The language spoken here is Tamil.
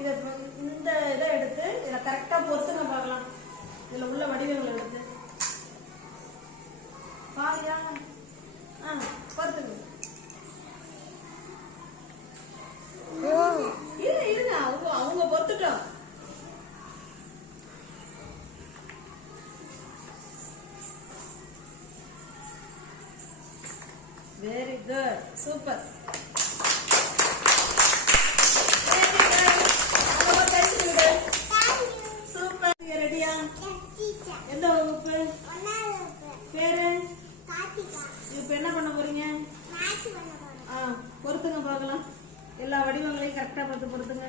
இதை இந்த இதை எடுத்து இதை கரெக்டா பொறுத்துங்க பார்க்கலாம். இதுல உள்ள வடிவங்களை எடுத்து பாரியா பொறுத்துங்க. இருங்க அவங்க பொறுத்துட்டோம். Very good, super. சூப்பர். ரெடியா? எந்த வகுப்பு? பேரு? இப்ப என்ன பண்ண போறீங்க? பொறுத்துங்க பார்க்கலாம். எல்லா வடிவங்களையும் கரெக்டா பார்த்து பொறுத்துங்க.